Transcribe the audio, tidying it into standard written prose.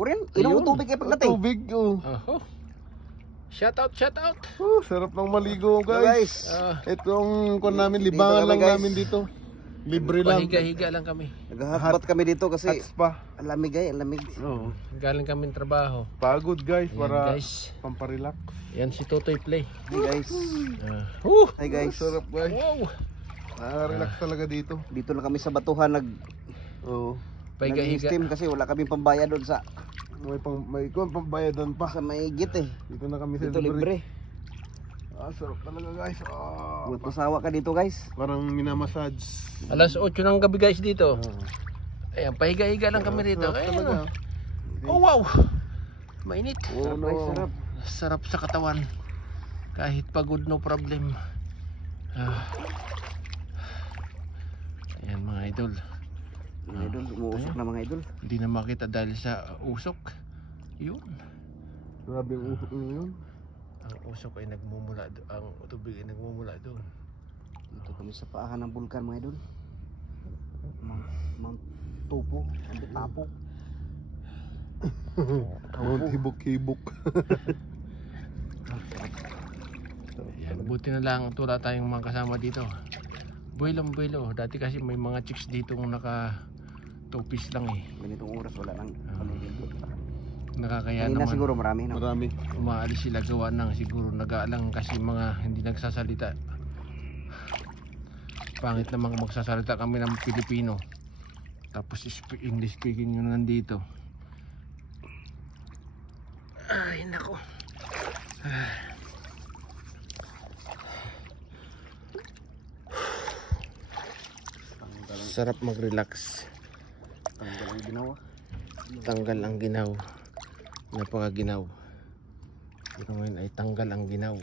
Kurin, inom mo tubig kayo pagdating. Tubig, oh. Shout out, shout out. Sarap ng maligo, guys. Itong kung namin, libangan lang namin dito. Libre lang. Higa-higa lang kami. Naghahatbat kami dito kasi Hot spa. ang lamig ay, ang lamig. Oo. Galing kami trabaho. Pagod, guys, Ayan, para guys. pamparelax. Yan si Totoy Play. Hey guys. Woo! Hey guys. Sarap, guys. Wow! Relax talaga dito. Dito lang kami sa batuhan Oo. Pahiga-higa. nag-steam kasi wala kaming pambayad doon sa May pambayadan pa. may git eh. Dito na kami sa Dito libre. Sarap talaga, guys. Buat masawa ka dito guys. Parang minamassage. Alas 8 ng gabi guys dito. Oo. Ayan, pahiga-higa lang kami rito. Sarap Ayan, talaga. oh wow! Mainit. Oh, Sarap, guys, sarap. Sarap sa katawan. Kahit pagod, no problem. Ayan mga idol. Mga idol, umuusok na mga idol. Hindi na makita dahil sa usok. Yun. Grabe yung usok nyo yun. Ang usok ay nagmumula doon. Ang tubig ay nagmumula doon. Dito kami sa paahan ng bulkan mga idol. Mount Topo, ang Tapo. Mount Hibok-Hibok. Ayan, buti na lang wala tayong mga kasama dito. Buwelo. Dati kasi may mga chicks dito kung naka 2 piece lang eh. Ganitong oras wala nang paligid. Nakakaya Kanina naman. siguro marami no? Marami. Umaalis sila gawa ng siguro nag-aalang kasi mga hindi nagsasalita. Pangit namang magsasalita kami ng Pilipino. Tapos English speaking yun nandito. Ay nako. Sarap mag-relax. Tanggal ang ginawa. Tanggal ang ginaw. Napakaginaw. Ito ngayon ay tanggal ang ginaw.